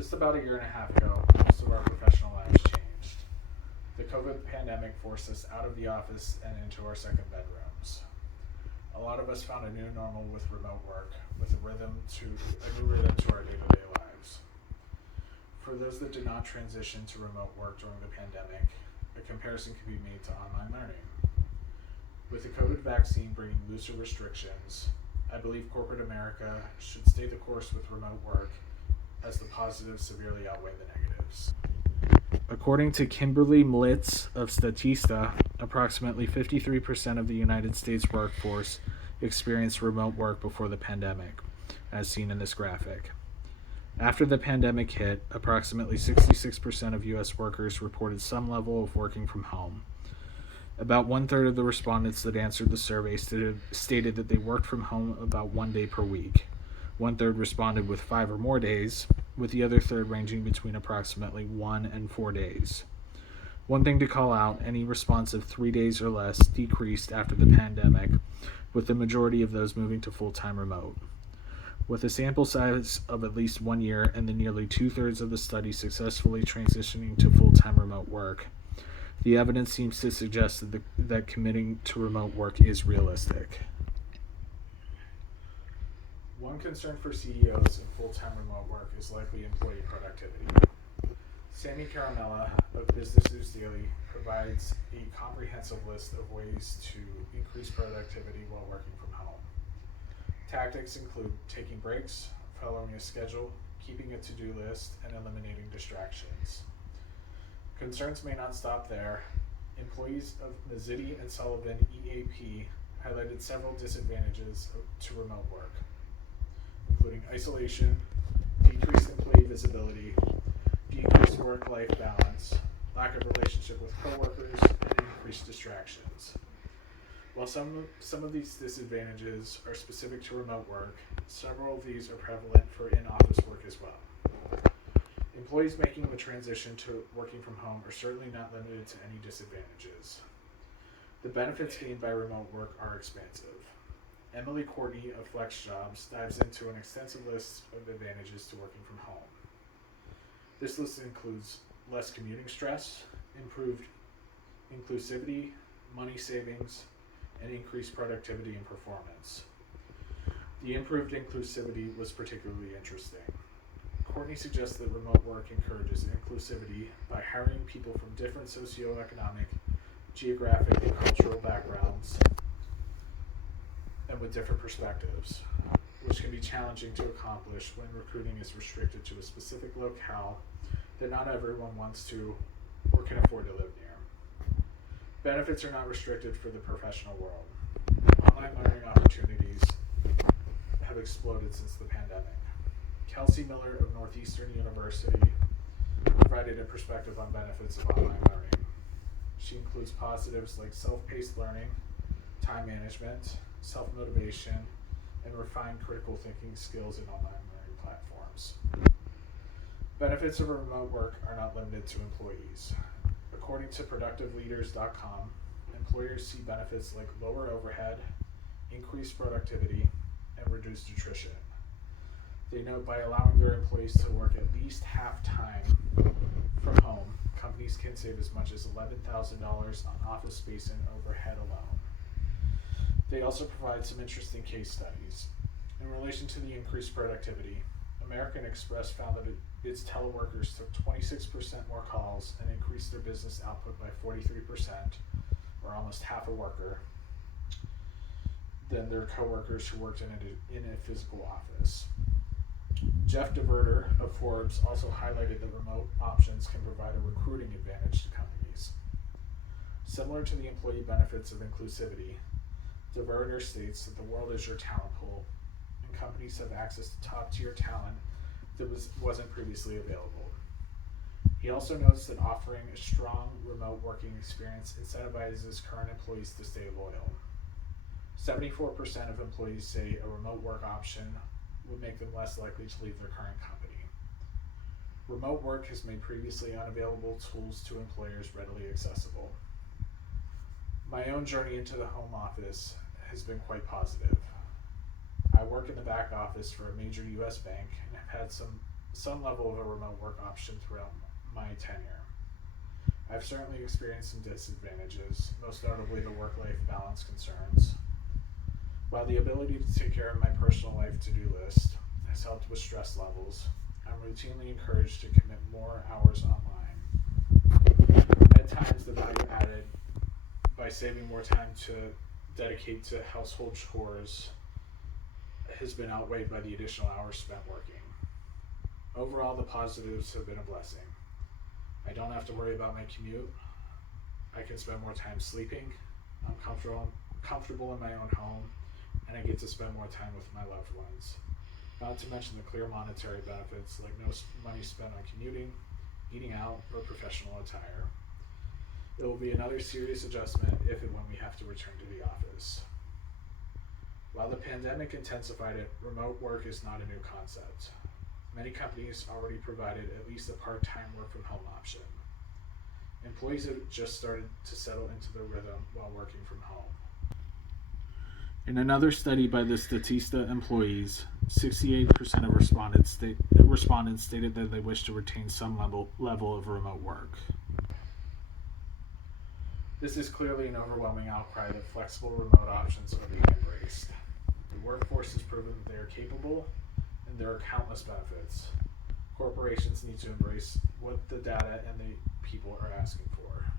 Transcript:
Just about a year and a half ago, most of our professional lives changed. The COVID pandemic forced us out of the office and into our second bedrooms. A lot of us found a new normal with remote work, with a new rhythm to our day-to-day lives. For those that did not transition to remote work during the pandemic, a comparison can be made to online learning. With the COVID vaccine bringing looser restrictions, I believe corporate America should stay the course with remote work, as the positives severely outweigh the negatives. According to Kimberly Mlitz of Statista, approximately 53% of the United States workforce experienced remote work before the pandemic, as seen in this graphic. After the pandemic hit, approximately 66% of U.S. workers reported some level of working from home. About 1/3 of the respondents that answered the survey stated that they worked from home about 1 day per week. 1/3 responded with 5 or more days, with the other third ranging between approximately 1 and 4 days. One thing to call out, any response of 3 days or less decreased after the pandemic, with the majority of those moving to full-time remote. With a sample size of at least 1 year and the nearly 2/3 of the study successfully transitioning to full-time remote work, the evidence seems to suggest that committing to remote work is realistic. One concern for CEOs in full-time remote work is likely employee productivity. Sammy Caramella of Business News Daily provides a comprehensive list of ways to increase productivity while working from home. Tactics include taking breaks, following a schedule, keeping a to-do list, and eliminating distractions. Concerns may not stop there. Employees of Mazzitti and Sullivan EAP highlighted several disadvantages to remote work, including isolation, decreased employee visibility, decreased work-life balance, lack of relationship with coworkers, and increased distractions. While some of these disadvantages are specific to remote work, several of these are prevalent for in-office work as well. Employees making the transition to working from home are certainly not limited to any disadvantages. The benefits gained by remote work are expansive. Emily Courtney of Flex Jobs dives into an extensive list of advantages to working from home. This list includes less commuting stress, improved inclusivity, money savings, and increased productivity and performance. The improved inclusivity was particularly interesting. Courtney suggests that remote work encourages inclusivity by hiring people from different socioeconomic, geographic, and cultural backgrounds, and with different perspectives, which can be challenging to accomplish when recruiting is restricted to a specific locale that not everyone wants to or can afford to live near. Benefits are not restricted for the professional world. Online learning opportunities have exploded since the pandemic. Kelsey Miller of Northeastern University provided a perspective on benefits of online learning. She includes positives like self-paced learning, time management, self-motivation, and refined critical thinking skills in online learning platforms. Benefits of remote work are not limited to employees. According to ProductiveLeaders.com, employers see benefits like lower overhead, increased productivity, and reduced attrition. They note by allowing their employees to work at least half time from home, companies can save as much as $11,000 on office space and overhead alone. They also provide some interesting case studies. In relation to the increased productivity, American Express found that its teleworkers took 26% more calls and increased their business output by 43%, or almost half a worker, than their coworkers who worked in a physical office. Jeff DeVerter of Forbes also highlighted that remote options can provide a recruiting advantage to companies. Similar to the employee benefits of inclusivity, DeVerter states that the world is your talent pool, and companies have access to top-tier talent that wasn't previously available. He also notes that offering a strong remote working experience incentivizes current employees to stay loyal. 74% of employees say a remote work option would make them less likely to leave their current company. Remote work has made previously unavailable tools to employers readily accessible. My own journey into the home office has been quite positive. I work in the back office for a major U.S. bank and have had some some level of a remote work option throughout my tenure. I've certainly experienced some disadvantages, most notably the work-life balance concerns. While the ability to take care of my personal life to-do list has helped with stress levels, I'm routinely encouraged to commit more hours online. At times, the value added by saving more time to dedicate to household chores has been outweighed by the additional hours spent working. Overall, the positives have been a blessing. I don't have to worry about my commute. I can spend more time sleeping. I'm comfortable in my own home, and I get to spend more time with my loved ones. Not to mention the clear monetary benefits like no money spent on commuting, eating out, or professional attire. It will be another serious adjustment if and when we have to return to the office. While the pandemic intensified it, remote work is not a new concept. Many companies already provided at least a part-time work from home option. Employees have just started to settle into their rhythm while working from home. In another study by the Statista employees, 68% of respondents stated that they wish to retain some level of remote work. This is clearly an overwhelming outcry that flexible remote options are being embraced. The workforce has proven that they are capable, and there are countless benefits. Corporations need to embrace what the data and the people are asking for.